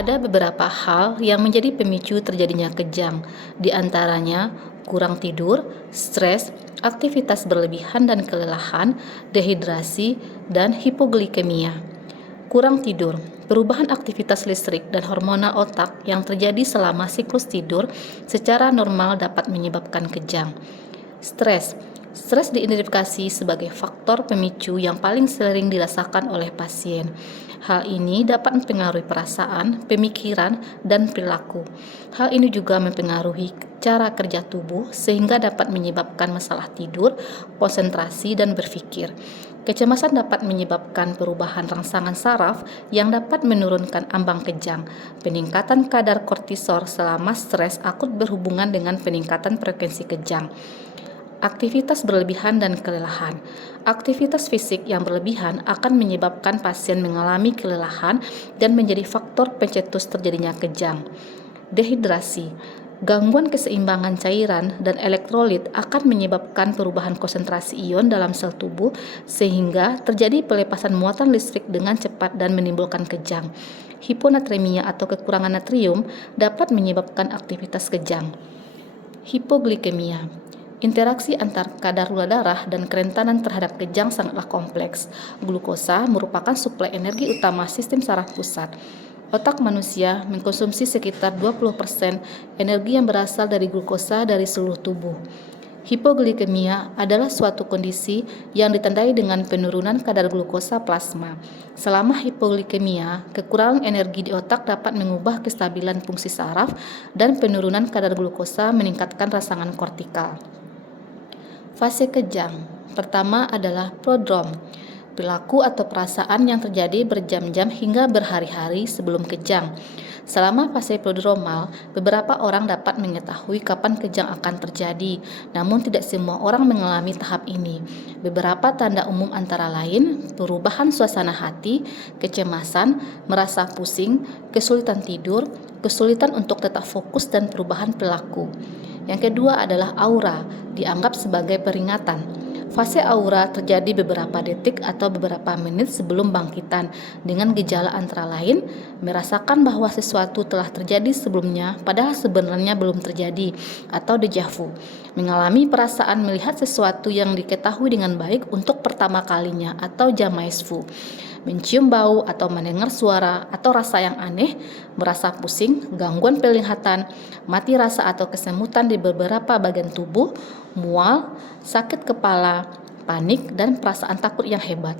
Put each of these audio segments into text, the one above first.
Ada beberapa hal yang menjadi pemicu terjadinya kejang, di antaranya kurang tidur, stres, aktivitas berlebihan dan kelelahan, dehidrasi, dan hipoglikemia. Kurang tidur, perubahan aktivitas listrik dan hormonal otak yang terjadi selama siklus tidur secara normal dapat menyebabkan kejang. Stres. Stres diidentifikasi sebagai faktor pemicu yang paling sering dirasakan oleh pasien. Hal ini dapat mempengaruhi perasaan, pemikiran, dan perilaku. Hal ini juga mempengaruhi cara kerja tubuh sehingga dapat menyebabkan masalah tidur, konsentrasi, dan berpikir. Kecemasan dapat menyebabkan perubahan rangsangan saraf yang dapat menurunkan ambang kejang. Peningkatan kadar kortisol selama stres akut berhubungan dengan peningkatan frekuensi kejang. Aktivitas berlebihan dan kelelahan. Aktivitas fisik yang berlebihan akan menyebabkan pasien mengalami kelelahan dan menjadi faktor pencetus terjadinya kejang. Dehidrasi. Gangguan keseimbangan cairan dan elektrolit akan menyebabkan perubahan konsentrasi ion dalam sel tubuh sehingga terjadi pelepasan muatan listrik dengan cepat dan menimbulkan kejang. Hiponatremia atau kekurangan natrium dapat menyebabkan aktivitas kejang. Hipoglikemia. Interaksi antar kadar gula darah dan kerentanan terhadap kejang sangatlah kompleks. Glukosa merupakan suplai energi utama sistem saraf pusat. Otak manusia mengkonsumsi sekitar 20% energi yang berasal dari glukosa dari seluruh tubuh. Hipoglikemia adalah suatu kondisi yang ditandai dengan penurunan kadar glukosa plasma. Selama hipoglikemia, kekurangan energi di otak dapat mengubah kestabilan fungsi saraf dan penurunan kadar glukosa meningkatkan rangsangan kortikal. Fase kejang. Pertama adalah prodrom. Perilaku atau perasaan yang terjadi berjam-jam hingga berhari-hari sebelum kejang. Selama fase prodromal, beberapa orang dapat mengetahui kapan kejang akan terjadi, namun tidak semua orang mengalami tahap ini. Beberapa tanda umum antara lain perubahan suasana hati, kecemasan, merasa pusing, kesulitan tidur, kesulitan untuk tetap fokus dan perubahan perilaku. Yang kedua adalah aura, dianggap sebagai peringatan. Fase aura terjadi beberapa detik atau beberapa menit sebelum bangkitan, dengan gejala antara lain merasakan bahwa sesuatu telah terjadi sebelumnya padahal sebenarnya belum terjadi, atau déjà vu, mengalami perasaan melihat sesuatu yang diketahui dengan baik untuk pertama kalinya atau jamais vu, mencium bau atau mendengar suara atau rasa yang aneh, merasa pusing, gangguan penglihatan, mati rasa atau kesemutan di beberapa bagian tubuh, mual, sakit kepala, panik, dan perasaan takut yang hebat.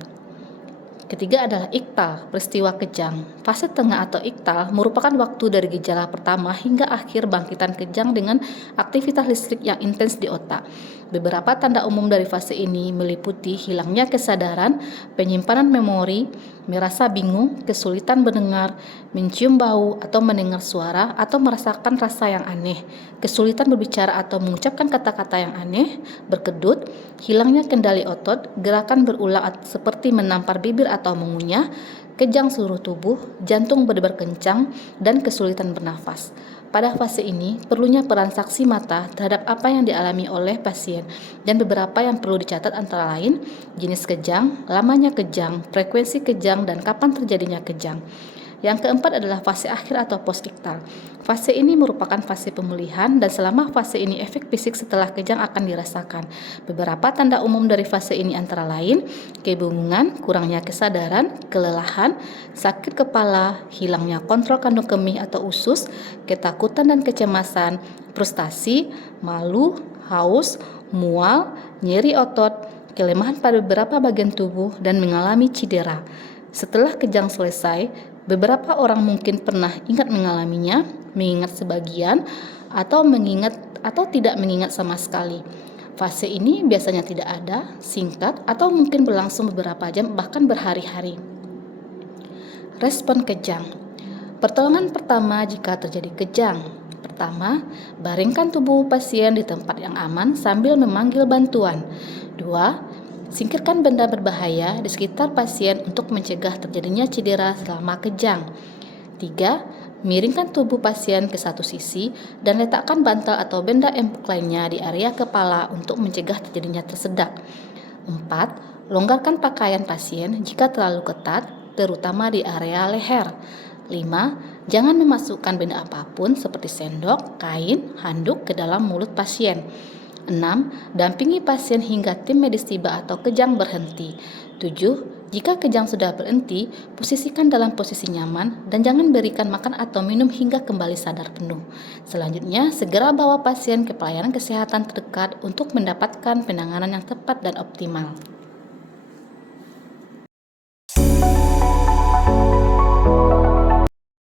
Ketiga adalah iktal, peristiwa kejang. Fase tengah atau iktal merupakan waktu dari gejala pertama hingga akhir bangkitan kejang dengan aktivitas listrik yang intens di otak. Beberapa tanda umum dari fase ini meliputi hilangnya kesadaran, penyimpanan memori, merasa bingung, kesulitan mendengar, mencium bau atau mendengar suara atau merasakan rasa yang aneh, kesulitan berbicara atau mengucapkan kata-kata yang aneh, berkedut, hilangnya kendali otot, gerakan berulang seperti menampar bibir atau mengunyah, kejang seluruh tubuh, jantung berdebar kencang, dan kesulitan bernafas. Pada fase ini, perlunya peran saksi mata terhadap apa yang dialami oleh pasien, dan beberapa yang perlu dicatat antara lain jenis kejang, lamanya kejang, frekuensi kejang, dan kapan terjadinya kejang. Yang keempat adalah fase akhir atau post-iktal. Fase ini merupakan fase pemulihan dan selama fase ini efek fisik setelah kejang akan dirasakan. Beberapa tanda umum dari fase ini antara lain kebingungan, kurangnya kesadaran, kelelahan, sakit kepala, hilangnya kontrol kandung kemih atau usus, ketakutan dan kecemasan, frustasi, malu, haus, mual, nyeri otot, kelemahan pada beberapa bagian tubuh, dan mengalami cedera. Setelah kejang selesai, beberapa orang mungkin pernah ingat mengalaminya, mengingat sebagian, atau tidak mengingat sama sekali. Fase ini biasanya tidak ada, singkat, atau mungkin berlangsung beberapa jam bahkan berhari-hari. Respon kejang. Pertolongan pertama jika terjadi kejang. Pertama, baringkan tubuh pasien di tempat yang aman sambil memanggil bantuan. 2. Singkirkan benda berbahaya di sekitar pasien untuk mencegah terjadinya cedera selama kejang. 3. Miringkan tubuh pasien ke satu sisi dan letakkan bantal atau benda empuk lainnya di area kepala untuk mencegah terjadinya tersedak. 4. Longgarkan pakaian pasien jika terlalu ketat, terutama di area leher. 5. Jangan memasukkan benda apapun seperti sendok, kain, handuk ke dalam mulut pasien. 6. Dampingi pasien hingga tim medis tiba atau kejang berhenti. 7. Jika kejang sudah berhenti, posisikan dalam posisi nyaman dan jangan berikan makan atau minum hingga kembali sadar penuh. Selanjutnya, segera bawa pasien ke pelayanan kesehatan terdekat untuk mendapatkan penanganan yang tepat dan optimal.